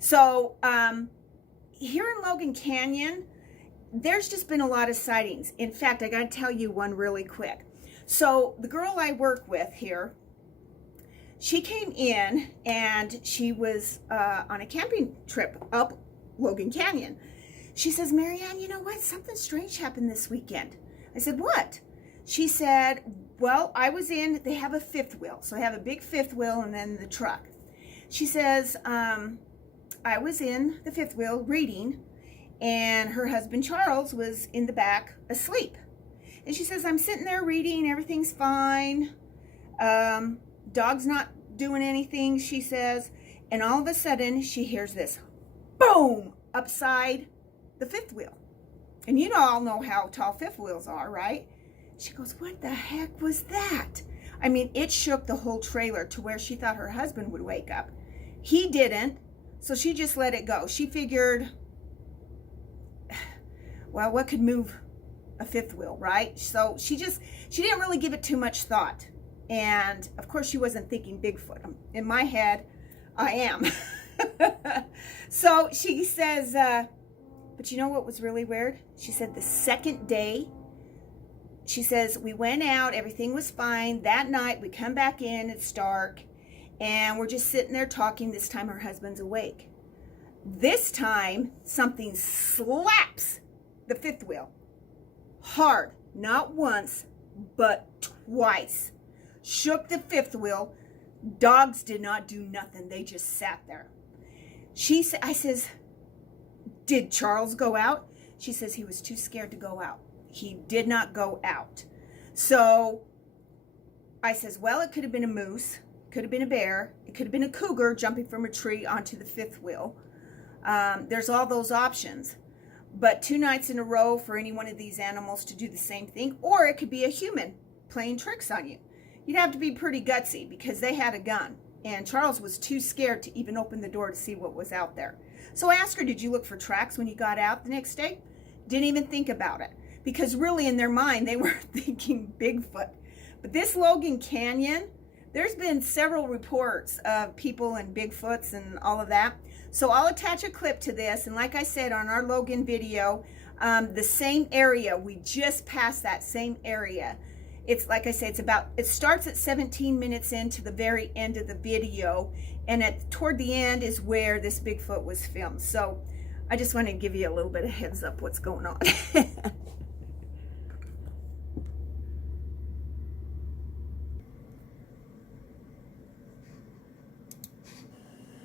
So here in Logan Canyon, there's just been a lot of sightings. In fact, I got to tell you one really quick. So the girl I work with here, she came in and she was on a camping trip up Logan Canyon. She says, Marianne, you know what? Something strange happened this weekend. I said, what? She said, well, I was in, they have a fifth wheel. So they have a big fifth wheel and then the truck. She says, I was in the fifth wheel reading, and her husband Charles was in the back asleep. And she says, I'm sitting there reading, everything's fine. Dog's not doing anything, she says. And all of a sudden, she hears this boom upside the fifth wheel. And you all know how tall fifth wheels are, right? She goes, what the heck was that? I mean, it shook the whole trailer to where she thought her husband would wake up. He didn't, so she just let it go. She figured, well, what could move a fifth wheel, right? So she didn't really give it too much thought. And of course she wasn't thinking Bigfoot. In my head, I am. So she says, but you know what was really weird? She said the second day, she says, we went out, everything was fine. That night we come back in, it's dark, and we're just sitting there talking. This time her husband's awake. This time something slaps the fifth wheel. Hard, not once, but twice. Shook the fifth wheel. Dogs did not do nothing. They just sat there. I says, did Charles go out? She says he was too scared to go out. He did not go out. So I says, well, it could have been a moose, could have been a bear, it could have been a cougar jumping from a tree onto the fifth wheel. There's all those options. But 2 nights in a row for any one of these animals to do the same thing, or it could be a human playing tricks on you. You'd have to be pretty gutsy because they had a gun. And Charles was too scared to even open the door to see what was out there. So I asked her, did you look for tracks when you got out the next day? Didn't even think about it. Because really in their mind, they were thinking Bigfoot. But this Logan Canyon, there's been several reports of people and Bigfoots and all of that. So I'll attach a clip to this. And like I said, on our Logan video, the same area, we just passed that same area. It's like I say, it starts at 17 minutes into the very end of the video. And toward the end is where this Bigfoot was filmed. So I just want to give you a little bit of heads up what's going on.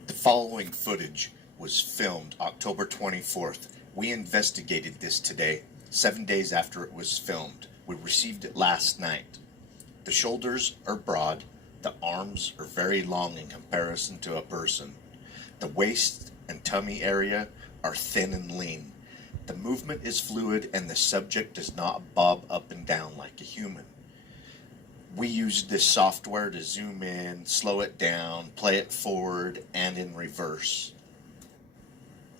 The following footage was filmed October 24th. We investigated this today, 7 days after it was filmed. We received it last night. The shoulders are broad. The arms are very long in comparison to a person. The waist and tummy area are thin and lean. The movement is fluid and the subject does not bob up and down like a human. We used this software to zoom in, slow it down, play it forward, and in reverse.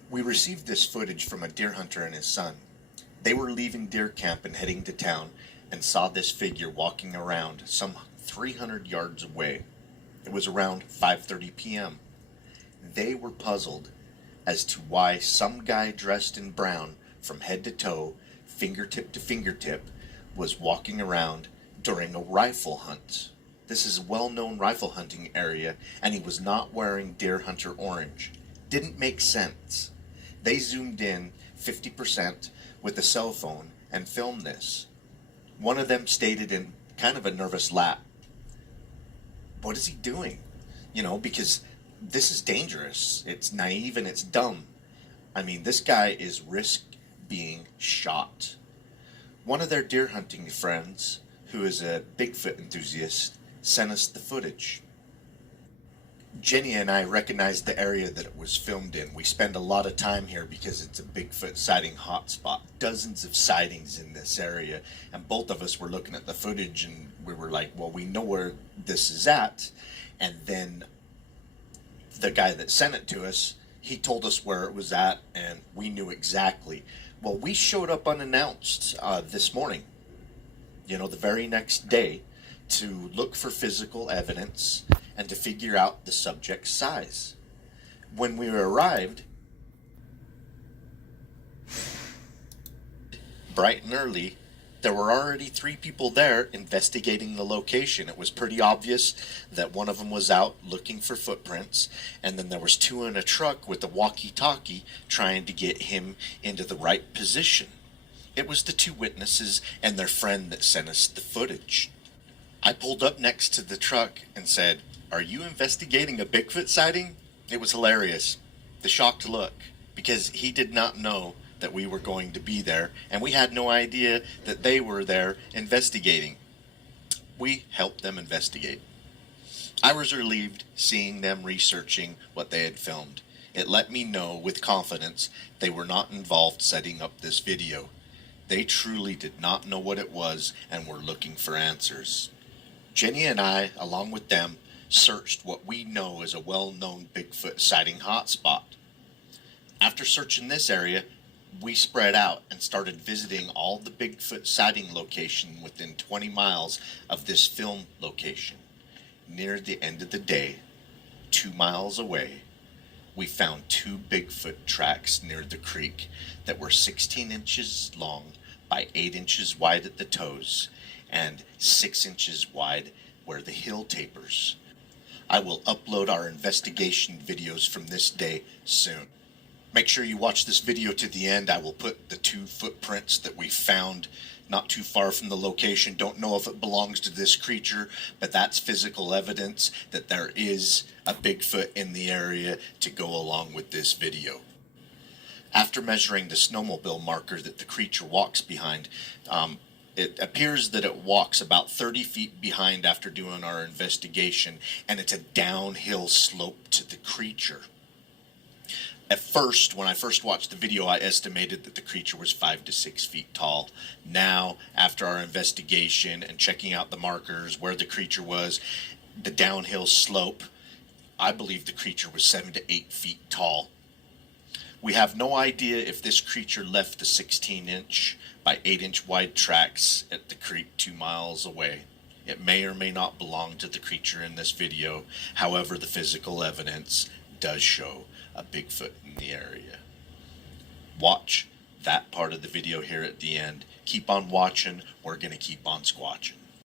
We received this footage from a deer hunter and his son. They were leaving deer camp and heading to town and saw this figure walking around some 300 yards away. It was around 5:30 p.m. They were puzzled as to why some guy dressed in brown from head to toe, fingertip to fingertip, was walking around during a rifle hunt. This is a well-known rifle hunting area, and he was not wearing deer hunter orange. Didn't make sense. They zoomed in 50% with a cell phone and filmed this. One of them stated in kind of a nervous laugh, what is he doing? You know, because this is dangerous. It's naive and it's dumb. I mean, this guy is risk being shot. One of their deer hunting friends, who is a Bigfoot enthusiast, sent us the footage. Jenny and I recognized the area that it was filmed in. We spend a lot of time here because it's a Bigfoot sighting hotspot. Dozens of sightings in this area, and both of us were looking at the footage and we were like, well, we know where this is at. And then the guy that sent it to us, he told us where it was at and we knew exactly. Well, we showed up unannounced this morning, you know, the very next day, to look for physical evidence and to figure out the subject's size. When we arrived, bright and early, there were already 3 people there investigating the location. It was pretty obvious that one of them was out looking for footprints, and then there was 2 in a truck with a walkie-talkie trying to get him into the right position. It was the 2 witnesses and their friend that sent us the footage. I pulled up next to the truck and said, "Are you investigating a Bigfoot sighting?" It was hilarious, the shocked look, because he did not know that we were going to be there, and we had no idea that they were there investigating. We helped them investigate. I was relieved seeing them researching what they had filmed. It let me know with confidence they were not involved setting up this video. They truly did not know what it was and were looking for answers. Jenny and I, along with them, searched what we know is a well-known Bigfoot sighting hotspot. After searching this area, we spread out and started visiting all the Bigfoot sighting locations within 20 miles of this film location. Near the end of the day, 2 miles away, we found 2 Bigfoot tracks near the creek that were 16 inches long by 8 inches wide at the toes and 6 inches wide where the hill tapers. I will upload our investigation videos from this day soon. Make sure you watch this video to the end. I will put the 2 footprints that we found not too far from the location. Don't know if it belongs to this creature, but that's physical evidence that there is a Bigfoot in the area to go along with this video. After measuring the snowmobile marker that the creature walks behind, it appears that it walks about 30 feet behind after doing our investigation, and it's a downhill slope to the creature. At first, when I first watched the video, I estimated that the creature was 5 to 6 feet tall. Now, after our investigation and checking out the markers, where the creature was, the downhill slope, I believe the creature was 7 to 8 feet tall. We have no idea if this creature left the 16-inch by 8-inch wide tracks at the creek 2 miles away. It may or may not belong to the creature in this video. However, the physical evidence does show a Bigfoot in the area. Watch that part of the video here at the end. Keep on watching. We're going to keep on squatching.